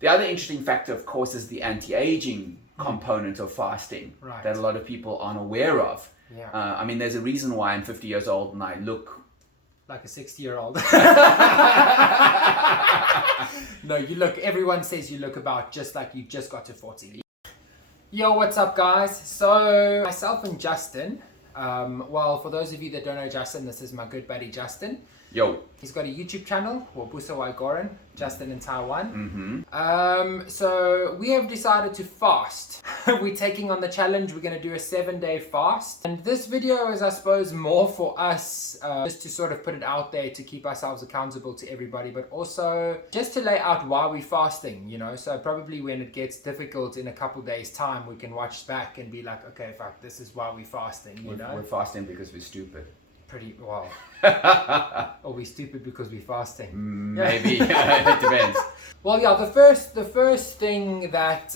The other interesting factor, of course, is the anti-aging component of fasting that a lot of people aren't aware of. Yeah. I mean, there's a reason why I'm 50 years old and I look like a 60-year-old. No, everyone says you look about just like you just got to 40. Yo, what's up, guys? So myself and Justin, well, for those of you that don't know Justin, this is my good buddy Justin. Yo. He's got a YouTube channel, Wabusa Waigoran, Justin in Taiwan. Mm-hmm. So we have decided to fast. We're taking on the challenge. We're going to do a 7-day fast. And this video is, I suppose, more for us, just to sort of put it out there to keep ourselves accountable to everybody, but also just to lay out why we're fasting, you know. So probably when it gets difficult in a couple days' time, we can watch back and be like, okay, fuck, this is why we're fasting, you know. We're fasting because we're stupid. Pretty well. Or we stupid because we're fasting. Maybe. It depends. Well, yeah, the first thing that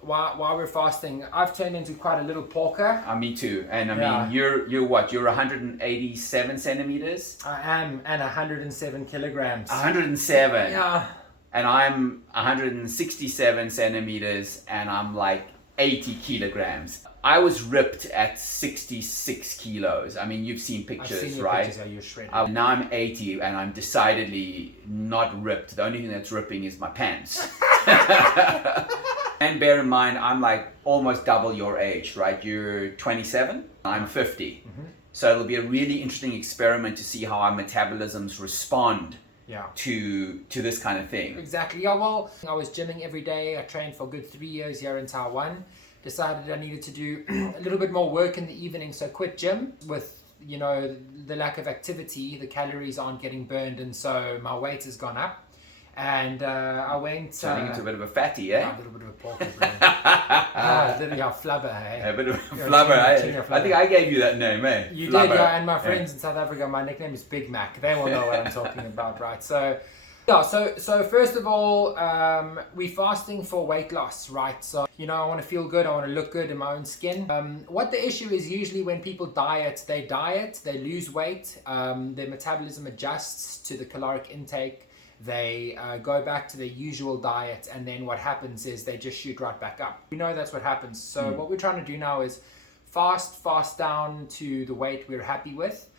while we're fasting, I've turned into quite a little porker. Me too. And I mean, you're what? You're 187 centimeters? I am, and 107 kilograms. 107. Yeah. And I'm 167 centimeters, and I'm like 80 kilograms. I was ripped at 66 kilos. I mean, you've seen pictures, I've seen your right? Pictures, you're shredded. Now I'm 80 and I'm decidedly not ripped. The only thing that's ripping is my pants. And bear in mind, I'm like almost double your age, right? You're 27, I'm 50. So it'll be a really interesting experiment to see how our metabolisms respond to this kind of thing. Exactly. Yeah, well, I was gymming every day. I trained for a good 3 years here in Taiwan. Decided I needed to do a little bit more work in the evening, so quit gym. With, you know, the lack of activity, the calories aren't getting burned, and so my weight has gone up. And I went... Turning into a bit of a fatty, eh? Yeah, a little bit of a porker, bro. Flubber, eh? A bit of a flubber, eh? I think I gave you that name, eh? You flubber. did, yeah, and my friends in South Africa, my nickname is Big Mac. They will know what I'm talking about, right? So... Yeah, so first of all, we're fasting for weight loss, right? So, you know, I want to feel good, I want to look good in my own skin. What the issue is usually when people diet, they lose weight, their metabolism adjusts to the caloric intake, they go back to their usual diet, and then what happens is they just shoot right back up. We know that's what happens. So what we're trying to do now is fast down to the weight we're happy with,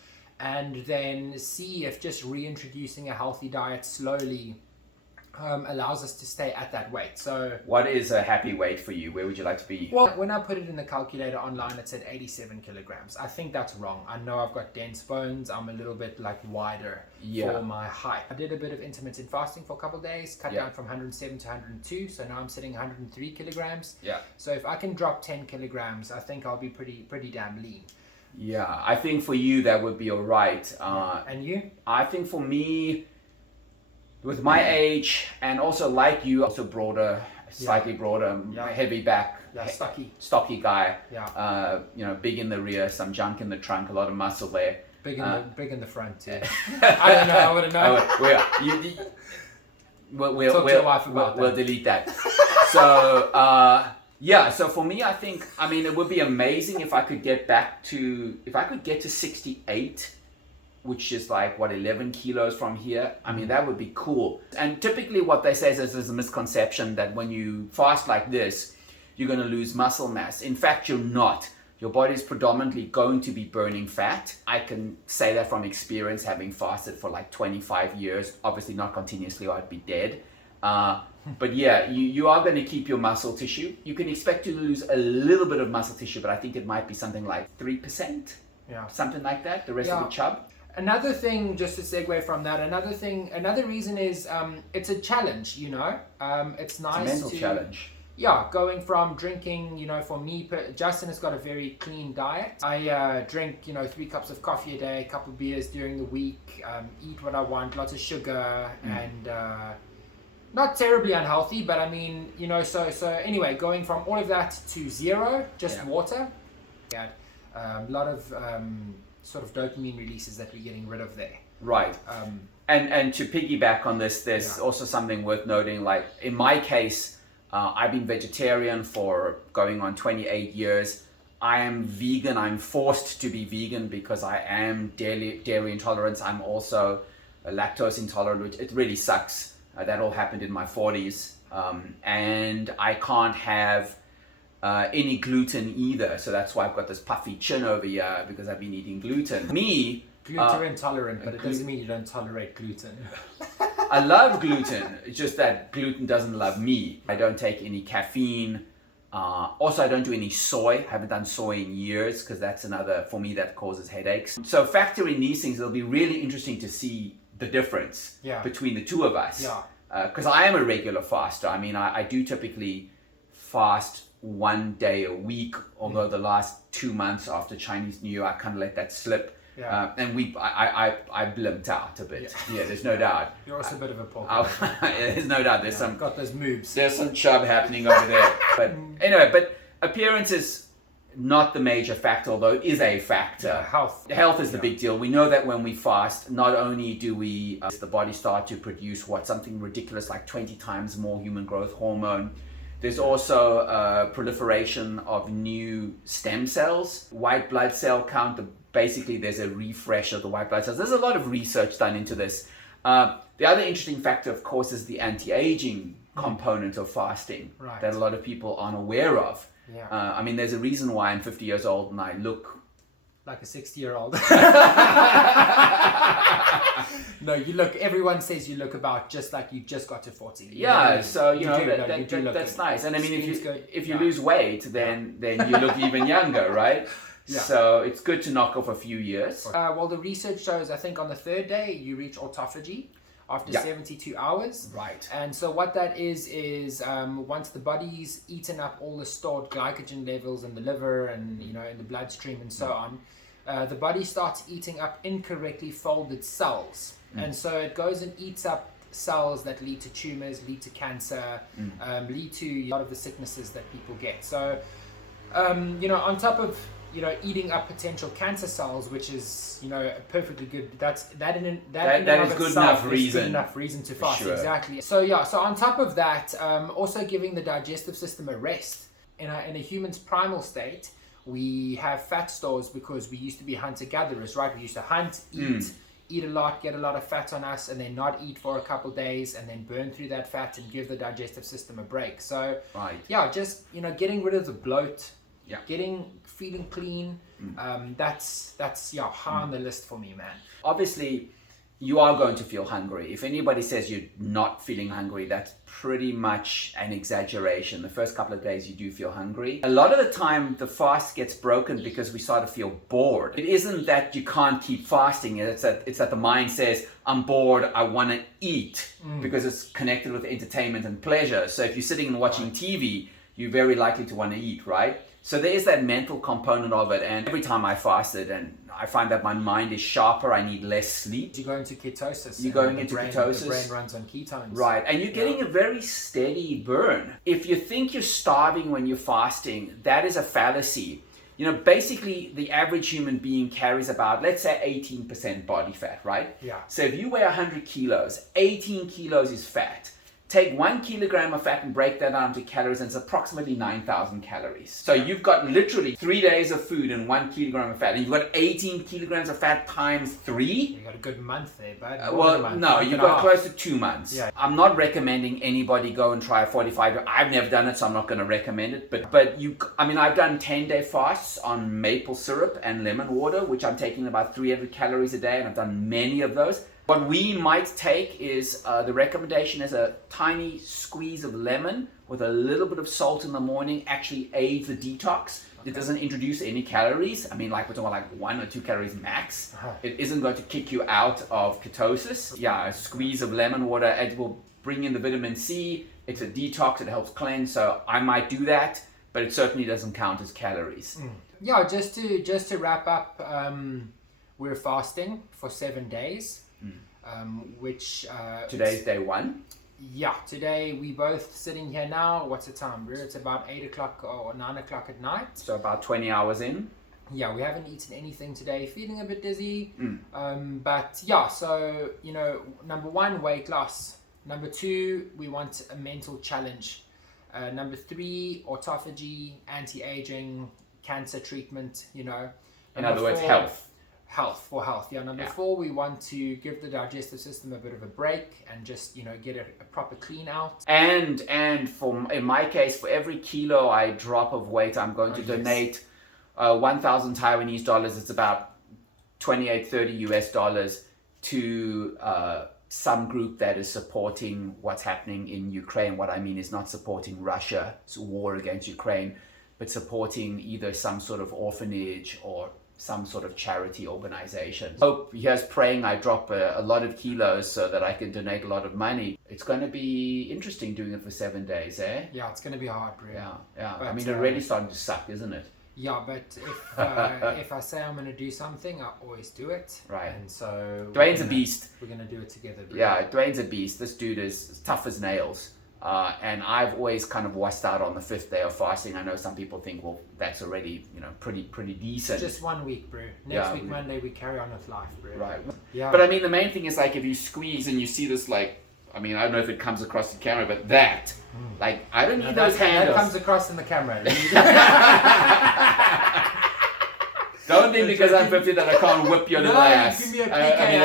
and then see if just reintroducing a healthy diet slowly allows us to stay at that weight. So what is a happy weight for you? Where would you like to be? Well, when I put it in the calculator online, it said 87 kilograms. I think that's wrong. I know I've got dense bones. I'm a little bit like wider for my height. I did a bit of intermittent fasting for a couple of days, cut down from 107 to 102. So now I'm sitting 103 kilograms. Yeah. So if I can drop 10 kilograms, I think I'll be pretty damn lean. Yeah, I think for you that would be all right. And you? I think for me, with my age, and also like you, also broader, slightly broader, heavy back, stocky guy. Yeah. You know, big in the rear, some junk in the trunk, a lot of muscle there. Big in the front too. I don't know. I wouldn't know. We'll talk to your wife about that. We'll delete that. So. Yeah, so for me, I mean, it would be amazing if I could get to 68, which is like, 11 kilos from here. I mean, that would be cool. And typically what they say is there's a misconception that when you fast like this, you're going to lose muscle mass. In fact, you're not. Your body is predominantly going to be burning fat. I can say that from experience, having fasted for like 25 years, obviously not continuously or I'd be dead. But yeah, you are going to keep your muscle tissue. You can expect to lose a little bit of muscle tissue, but I think it might be something like 3%. Yeah. Something like that. The rest of the chub. Another thing, just to segue from that, another reason is it's a challenge, you know. It's nice. It's a mental challenge. Yeah, going from drinking, you know, for me, Justin has got a very clean diet. I drink, 3 cups of coffee a day, a couple of beers during the week, eat what I want, lots of sugar, and not terribly unhealthy, but I mean, you know, so anyway, going from all of that to zero, just water. Yeah, a lot of sort of dopamine releases that we're getting rid of there. Right. And to piggyback on this, there's also something worth noting. Like in my case, I've been vegetarian for going on 28 years. I am vegan. I'm forced to be vegan because I am dairy intolerant. I'm also lactose intolerant, which it really sucks. That all happened in my 40s. And I can't have any gluten either. So that's why I've got this puffy chin over here, because I've been eating gluten. Me, Gluten intolerant, but it doesn't mean you don't tolerate gluten. I love gluten. It's just that gluten doesn't love me. I don't take any caffeine. Also, I don't do any soy. I haven't done soy in years, because that's another, for me, that causes headaches. So factor in these things. It'll be really interesting to see the difference between the two of us. Because I am a regular faster. I mean, I do typically fast 1 day a week, although the last 2 months after Chinese New Year, I kind of let that slip. And I blimped out a bit. Yeah, there's no doubt. You're also a bit of a pork. There's no doubt. There's some got those moves. There's some chub happening over there. But anyway, but appearance is not the major factor, although it is a factor. Health is the big deal. We know that when we fast, not only do we the body start to produce something ridiculous like 20 times more human growth hormone. There's also proliferation of new stem cells, white blood cell count. Basically, there's a refresh of the white blood cells. There's a lot of research done into this. The other interesting factor, of course, is the anti-aging component of fasting that a lot of people aren't aware of. I mean, there's a reason why I'm 50 years old and I look like a 60-year-old. No, everyone says you look about just like you just got to 40. So that's nice. And I mean, if you lose weight, then you look even younger, right? So it's good to knock off a few years. Well, the research shows, I think on the third day, you reach autophagy after 72 hours. Right. And so what that is once the body's eaten up all the stored glycogen levels in the liver and, in the bloodstream and so on, the body starts eating up incorrectly folded cells. And so it goes and eats up cells that lead to tumors, lead to cancer, lead to a lot of the sicknesses that people get. So, on top of eating up potential cancer cells, which is perfectly good. That is good enough reason to fast. Sure. Exactly. So on top of that, also giving the digestive system a rest. In a human's primal state, we have fat stores because we used to be hunter-gatherers, right? We used to hunt, eat a lot, get a lot of fat on us, and then not eat for a couple days, and then burn through that fat and give the digestive system a break. So just getting rid of the bloat. Feeling clean, that's high on the list for me, man. Obviously, you are going to feel hungry. If anybody says you're not feeling hungry, that's pretty much an exaggeration. The first couple of days you do feel hungry. A lot of the time the fast gets broken because we start to feel bored. It isn't that you can't keep fasting, it's that the mind says, I'm bored, I want to eat, because it's connected with entertainment and pleasure. So if you're sitting and watching TV, you're very likely to want to eat, right? So there is that mental component of it, and every time I fasted, and I find that my mind is sharper, I need less sleep. You go into ketosis. You're going into ketosis. The brain runs on ketones. Right, and you're getting a very steady burn. If you think you're starving when you're fasting, that is a fallacy. Basically, the average human being carries about, let's say, 18% body fat, right? So if you weigh 100 kilos, 18 kilos is fat. Take 1 kilogram of fat and break that down to calories, and it's approximately 9,000 calories. So you've got literally 3 days of food and 1 kilogram of fat, and you've got 18 kilograms of fat times 3. You got a good month there, bud. You've got close to 2 months. I'm not recommending anybody go and try a 45. I've never done it, so I'm not going to recommend it. But I've done 10-day fasts on maple syrup and lemon water, which I'm taking about 300 calories a day, and I've done many of those. What we might take is, the recommendation is a tiny squeeze of lemon with a little bit of salt in the morning actually aids the detox. It doesn't introduce any calories. I mean, we're talking about 1 or 2 calories max. It isn't going to kick you out of ketosis. A squeeze of lemon water, it will bring in the vitamin C. It's a detox, it helps cleanse. So I might do that, but it certainly doesn't count as calories. Just to wrap up, we're fasting for 7 days. Which today's day 1. Today we both sitting here now. What's the time? It's about 8 o'clock or 9 o'clock at night. So about 20 hours in. We haven't eaten anything today. Feeling a bit dizzy. So number 1, weight loss. Number 2, we want a mental challenge. Number 3, autophagy, anti-aging, cancer treatment. In other words, health. health. Yeah. Number 4, we want to give the digestive system a bit of a break and just, get a proper clean out. And in my case, for every kilo I drop of weight, I'm going to donate 1,000 Taiwanese dollars. It's about 28-30 US dollars to some group that is supporting what's happening in Ukraine. What I mean is not supporting Russia's war against Ukraine, but supporting either some sort of orphanage or some sort of charity organization. Hope, here's praying I drop a lot of kilos so that I can donate a lot of money. It's going to be interesting doing it for 7 days, eh? Yeah, it's going to be hard, bro. Yeah. But, I mean, it's already starting to suck, isn't it? Yeah, but if I say I'm going to do something, I always do it. Right. And so Dwayne's a beast. We're going to do it together, bro. Yeah, Dwayne's a beast. This dude is tough as nails. And I've always kind of washed out on the 5th day of fasting. I know some people think, well, that's already, pretty decent. Just 1 week, bro. Next week, Monday, we carry on with life, bro. Right. Yeah. But I mean, the main thing is like if you squeeze and you see this, like, I mean, I don't know if it comes across the camera, but that, like, I don't need those handles. That comes across in the camera. Don't think because I'm 50 that I can't whip your little ass. Give me a PK, I mean,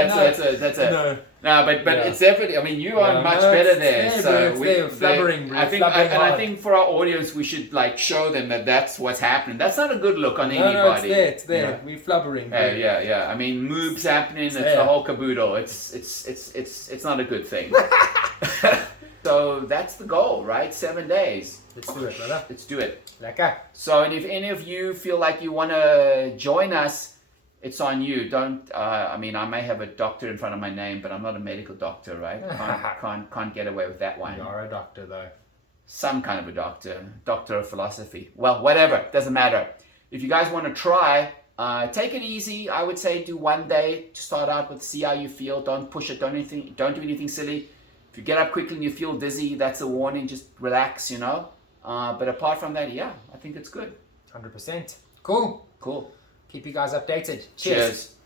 that's it. No, but it's definitely. I mean, you are much better there. Flubbering, I think for our audience, we should like show them that that's what's happening. That's not a good look on anybody. No, it's there. We're flubbering. Yeah. I mean, moobs happening. It's the whole caboodle. It's not a good thing. So that's the goal, right? 7 days. Let's do it, brother. Let's do it. Lekker. So, and if any of you feel like you want to join us, it's on you. Don't. I mean, I may have a doctor in front of my name, but I'm not a medical doctor, right? Can't get away with that one. You are a doctor, though. Some kind of a doctor of philosophy. Well, whatever. Doesn't matter. If you guys want to try, take it easy. I would say do 1 day to start out with. See how you feel. Don't push it. Don't do anything silly. If you get up quickly and you feel dizzy, that's a warning. Just relax, But apart from that, I think it's good. 100%. Cool. Cool. Keep you guys updated. Cheers.